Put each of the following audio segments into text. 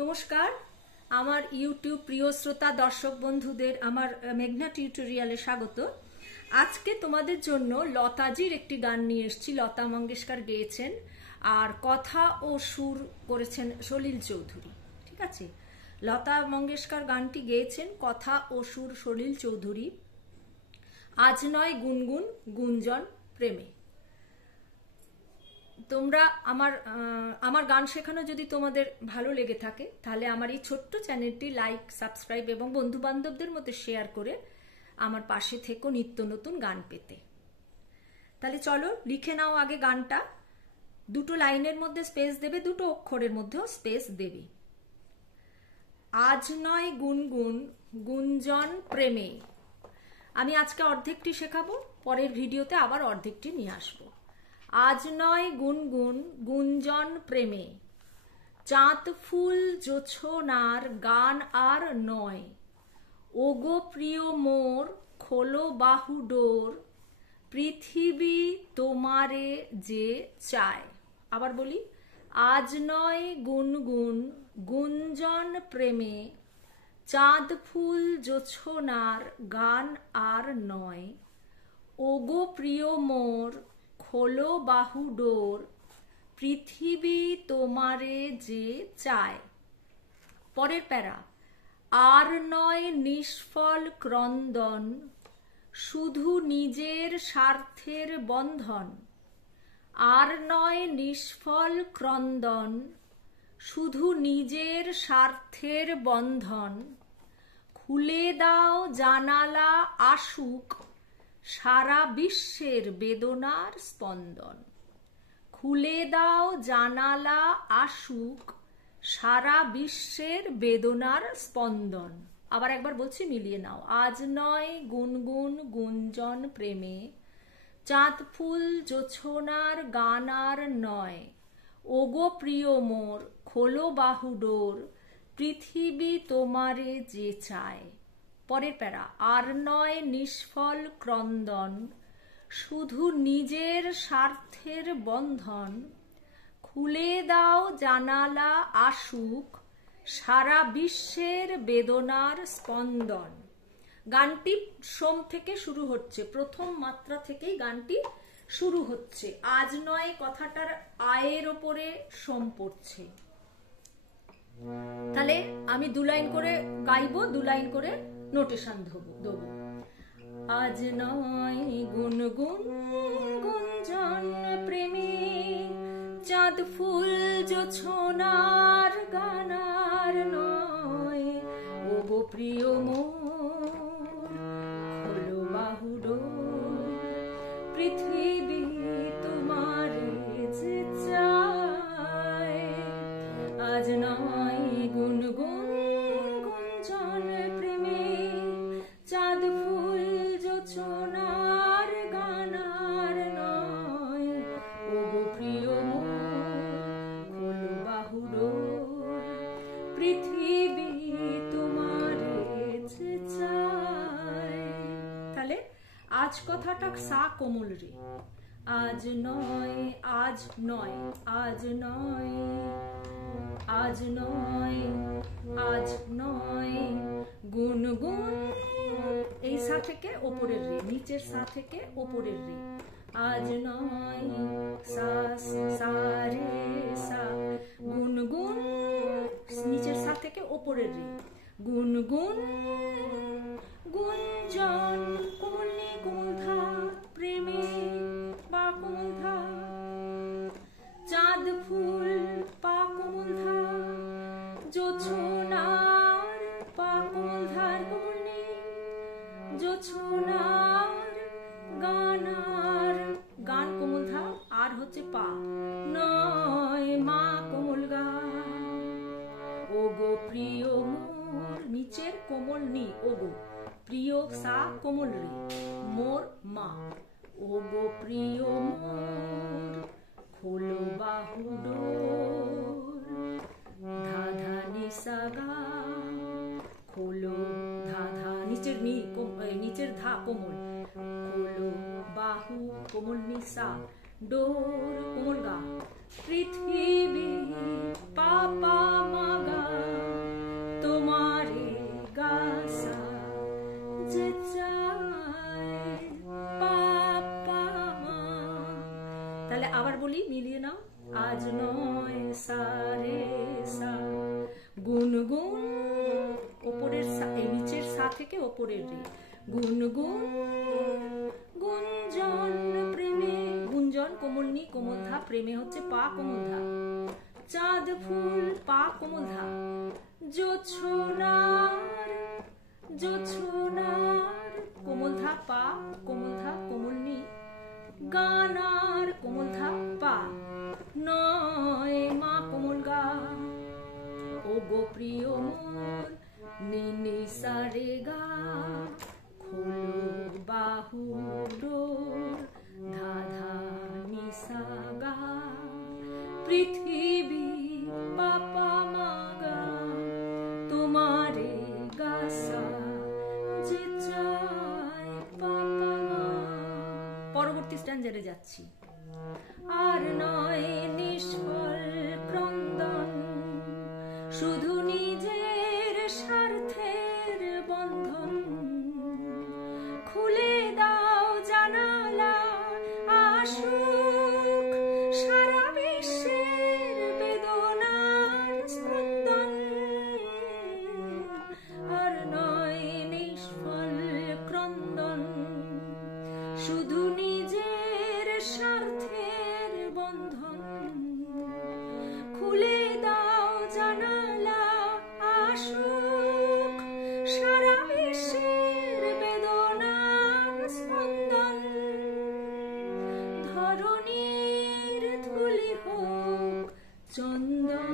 নমস্কার, আমার ইউটিউব প্রিয় শ্রোতা দর্শক বন্ধুদের আমার মেঘনা টিউটোরিয়ালে স্বাগত। আজকে তোমাদের জন্য লতাজির একটি গান নিয়ে এসেছি। লতা মঙ্গেশকর গেয়েছেন আর কথা ও সুর করেছেন সলিল চৌধুরী। ঠিক আছে, লতা মঙ্গেশকর গানটি গেয়েছেন, কথা ও সুর সলিল চৌধুরী। আজ নয় গুনগুন গুঞ্জন প্রেমে। তোমরা আমার গান শেখানো যদি তোমাদের ভালো লেগে থাকে তাহলে আমার এই ছোট্ট চ্যানেলটি লাইক, সাবস্ক্রাইব এবং বন্ধু বান্ধবদের মধ্যে শেয়ার করে আমার পাশে থেকো নিত্য নতুন গান পেতে। তাহলে চলো লিখে নাও আগে গানটা। দুটো লাইনের মধ্যে স্পেস দেবে, দুটো অক্ষরের মধ্যেও স্পেস দেবে। আজ নয় গুনগুন গুঞ্জন প্রেমে। আমি আজকে অর্ধেকটি শেখাবো, পরের ভিডিওতে আবার অর্ধেকটি নিয়ে আসবো। আজ নয় গুনগুন গুঞ্জন প্রেমে, চাঁদ ফুল জোছনার গান আর নয়। ওগো প্রিয় মোর খোলো বাহু ডোর, পৃথিবী তোমারে যে চায়। আবার বলি, আজ নয় গুনগুন গুঞ্জন প্রেমে, চাঁদ ফুল জোছনার গান আর নয়। ওগো প্রিয় মোর খোলো বাহু ডোর, পৃথিবী তোমারে যে চায়। পরের প্যারা, আর নয় নিষ্ফল ক্রন্দন, শুধু নিজের স্বার্থের বন্ধন। আর নয় নিষ্ফল ক্রন্দন, শুধু নিজের স্বার্থের বন্ধন। খুলে দাও জানালা আসুক সারা বিশ্বের বেদনার স্পন্দন। খুলে দাও জানালা আসুক সারা বিশ্বের বেদনার স্পন্দন। আবার একবার বলছি, মিলিয়ে নাও। আজ নয় গুনগুন গুঞ্জন প্রেমে, চাঁদ ফুল জোছনার গান আর নয়। ওগো প্রিয় মোর খোলো বাহু ডোর, পৃথিবী তোমারে যে চায়। পরের প্যারা, আর নয় নিষ্ফল ক্রন্দন, শুধু নিজের স্বার্থের বন্ধন। খুলে দাও জানালা আসুক সারা বিশ্বের বেদনার স্পন্দন। গানটি সোম থেকে শুরু হচ্ছে, প্রথম মাত্রা থেকেই গানটি শুরু হচ্ছে। আজ নয় কথাটার আয়ের ওপরে সোম পড়ছে। তাহলে আমি দু লাইন করে গাইবো, দু লাইন করে নোটেশন দেবো। আজ নয় গুনগুন গুঞ্জন প্রেমে, চাঁদ ফুল জোছনার গান আর নয়। ওগো প্রিয় মোর খোলো বাহু ডোর, পৃথিবী তোমারে যে চায়। আজ নয় গুনগুন গুঞ্জন প্রেমে, চাঁদ ফুল জোছনার গান আর নয়। ওগো প্রিয় মোর খোলো বাহু ডোর, পৃথিবী তোমারে যে চায়। তাহলে আজ কথাটা সা কোমল রে। আজ নয়, আজ নয়, আজ নয়, আজ নয়, আজ নয় গুনগুন। এই সা থেকে ওপরের রে, নিচের সা থেকে ওপরের রে। আজ নয় সা সা রে সা, গুনগুন নিচের সা থেকে ওপরের রে। গুনগুন গুঞ্জন কোমলনি কোমলধা প্রেমে বা কোমলধা, চাঁদ ফুল পা কোমলধা জোছনার পা কোমলধার কোমলনি, জোছনার গান আর গান কোমলধা আর হচ্ছে পা নয় মা কোমল গা। ওগো প্রিয় মোর নিচের কোমল নি, ওগো প্রিয় সা কোমল রে, মোর মা। ওগো প্রিয় মোর খোলো বাহু ডোর, ধা ধা নি সা গা, খোলো ধা ধা নিচের নি, নিচের ধা কোমল, খোলো বাহু কোমল নি সা, ডোর কোমল গা। পৃথিবী পা পা মা গা, গুনগুন, ওপরের নিচের সা থেকে ওপরের রে, গুনগুন গুঞ্জন প্রেমে, গুঞ্জন কোমল নি কোমল ধা, প্রেমে হচ্ছে পা কোমল ধা, চাঁদ ফুল পা কোমল ধা, জোছনার কোমল ধা পা কোমল ধা কোমল নি, গানার কোমল ধা পা, নয় মা কোমল গা, ও গো প্রিয় মোর নি সা রে গা, খোলো বাহু ডোর ধা ধা নি সা গা, পৃথিবী পাপা মাগা তোমারে গাসা যে চাই পাপা মা। পরবর্তী স্ট্যান্ডারে যাচ্ছি। আর নয় নিষ্ফল ক্রন্দন, শুধু নিজের স্বার্থের বন্ধন, খুলে দাও জানালা আসুক সারা বিশ্বের বেদনার স্পন্দন। আর নয় নিষ্ফল ক্রন্দন, শুধু নিজের স্বার্থের বন্ধন, খুলে দাও জানালা আসুক সারা বিশ্বের বেদনার স্পন্দন। ধরণীর ধুলি হোক চন্দন,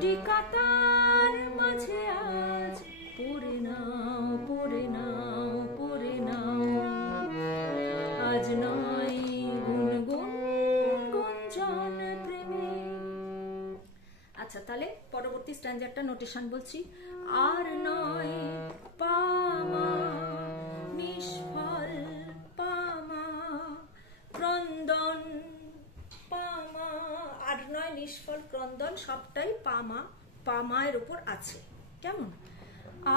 টিকা তার মাঝে আজ পড়ে নাও পড়ে নাও পড়ে নাও, আজ নয় গুনগুন গুঞ্জন প্রেমে। আচ্ছা, তাহলে পরবর্তী স্ট্যান্ডারটা নোটেশন বলছি। আর নয় পামা নিষ্ফল পামা ক্রন্দন, পামা আর নয় নিষ্ফল ক্রন্দন সবটাই পামা পামায়ের উপর আছে, কেমন?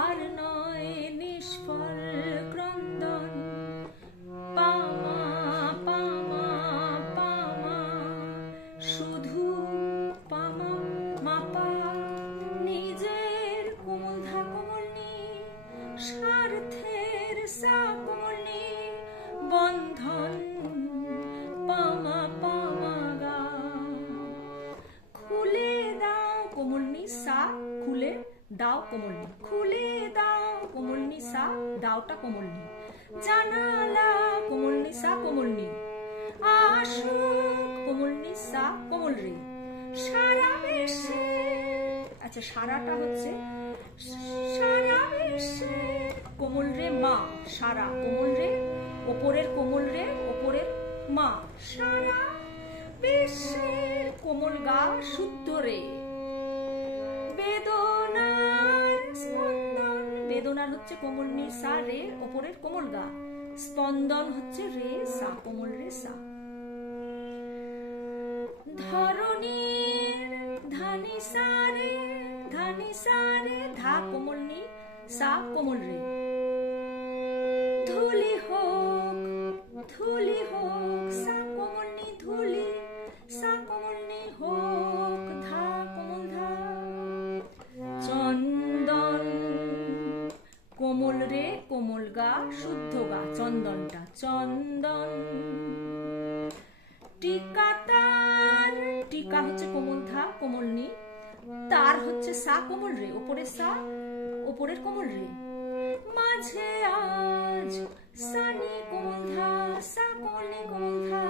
আর নয় নিষ্ফল ক্রন্দন, পামা পামা পামা, শুধু পামা মাপা, নিজের কোমল ধা কোমল নি, স্বার্থের সা কোমল নি, বন্ধন পামা পামা গা, খুলে দাও কোমল নি সা, খুলে দাও কোমল নি, খুলে দাও কোমল নি সা, দাওটা কোমল নি, জানালা কোমল নি সা কোমল নি, আসুক কোমল নি সা কোমল রে, সারা বিশ্বে, আচ্ছা সারাটা হচ্ছে সারা বিশ্বে কোমল রে মা, সারা কোমল রে, ওপরের কোমল রে ওপরের মা, সারা বিশ্বের কোমল গা শুদ্ধ রে, বেদনার স্পন্দন, বেদনার হচ্ছে কোমল নি সা রে ওপরের কোমল গা, স্পন্দন হচ্ছে রে সা কোমল রে সা। ধরণীর ধানি সা রে ধা কোমল নি সা কোমল রে, ধুলি হোক সা কোমল নি ধুলি, সা কোমল নি হোক ধা কোমল ধা, চন্দন কোমল রে কোমল গা শুদ্ধ গা, চন্দনটা চন্দন, টিকা তার, টিকা হচ্ছে কোমল ধা কোমল নি, তার হচ্ছে সা কোমল রে ওপরের সা ওপরের কোমল রে, মাঝে আজ সানি কোমল ধা সা কোমল নি কোমল ধা,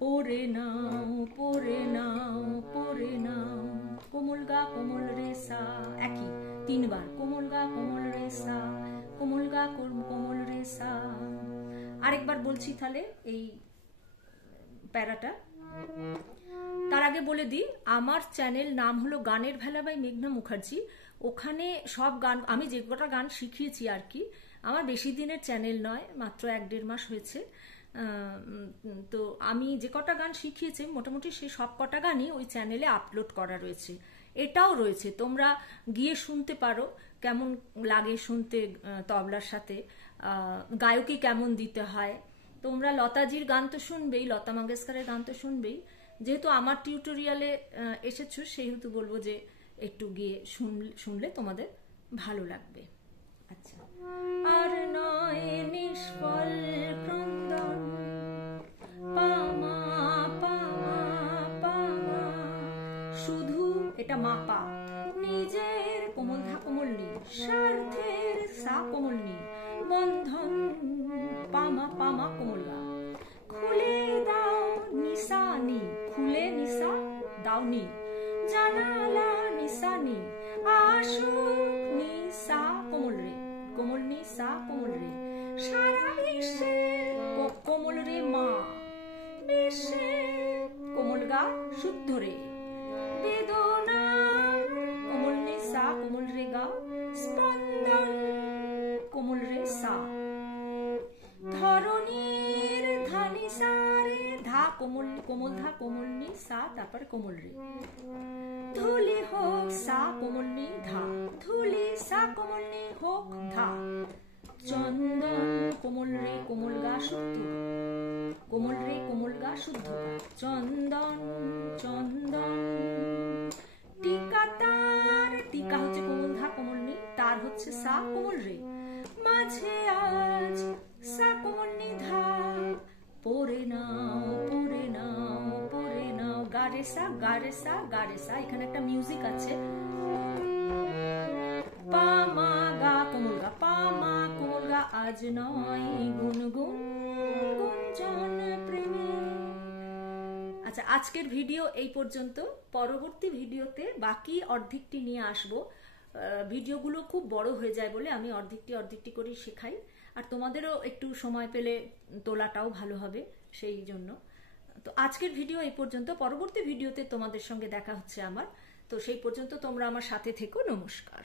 পড়ে নাও পড়ে নাও পড়ে নাও, কোমল গা কোমল রে সা, একই তিনবার কোমল গা কোমল রে সা, কোমল গা কোমল রে সা। আরেকবার বলছি তাহলে এই প্যারাটা। তার আগে বলে দিই, আমার চ্যানেল নাম হলো গানের ভেলা বাই মেঘনা মুখার্জি। ওখানে সব গান, আমি যে কটা গান শিখিয়েছি আর কি, আমার বেশি দিনের চ্যানেল নয়, মাত্র 1-1.5 মাস হয়েছে। তো আমি যে কটা গান শিখিয়েছি মোটামুটি সেই সব কটা গানই ওই চ্যানেলে আপলোড করা রয়েছে। এটাও রয়েছে, তোমরা গিয়ে শুনতে পারো কেমন লাগে শুনতে, তবলার সাথে গায়কি কেমন দিতে হয়। তোমরা লতাজির গান তো শুনবেই, লতা মঙ্গেশকরের গান তো শুনবেই, যেহেতু আমার টিউটোরিয়ালে এসেছো সেহেতু বলবো যে একটু গিয়ে শুনলে তোমাদের ভালো লাগবে। আচ্ছা। আর নয় নিষ্ফল ক্রন্দন, পামা পামা পামা, শুধু এটা মাপা, নিজের কোমল ধা কোমল নি, স্বার্থের সা কোমল নি, বন্ধন পামা পামা কোমল গা, খুলে দাও নিশানি, খুলে নিশা দাও নি, জানালা নিশানি, আসুক নিশা কোমল রে, কোমল নি সা কোমল রে, সারা বিশ্বে কোমল রে মা, বিশ্বে কোমল গা শুদ্ধ রে, বেদনা কোমল নি সা কোমল রে গা, স্পন্দন কোমল রে সা, ধরণীর ধানি সারে ধা কোমল, কোমল ধা কোমল নি সা, তারপর কোমল রে, ধুলি হোক সা কোমল নি ধা, ধুলি সা কোমল নি হোক ধা, চন্দন কোমল রে কোমল গা শুদ্ধ, কোমল রে কোমল গা শুদ্ধ, চন্দন চন্দন, টিকা তার, টিকা হচ্ছে কোমল ধা কোমল নি, তার হচ্ছে সা কোমল রে, মাঝে আজ সা কোমল নি ধা, পরে নাও পরে নাও পরে নাও, গারেসা গারেসা গারেসা, এখানে একটা মিউজিক আছে, পামা গা কোমল গা, পামা কোমল গা, আজ নয় গুনগুন গুঞ্জন প্রেমে। আচ্ছা, আজকের ভিডিও এই পর্যন্ত। পরবর্তী ভিডিওতে বাকি অর্ধেকটি নিয়ে আসবো। ভিডিওগুলো খুব বড় হয়ে যায় বলে আমি অর্ধেকটি করে শেখাই, আর তোমাদেরও একটু সময় পেলে তোলাটাও ভালো হবে সেই জন্য। তো আজকের ভিডিও এই পর্যন্ত, পরবর্তী ভিডিওতে তোমাদের সঙ্গে দেখা হচ্ছে আমার। তো সেই পর্যন্ত তোমরা আমার সাথে থেকো। নমস্কার।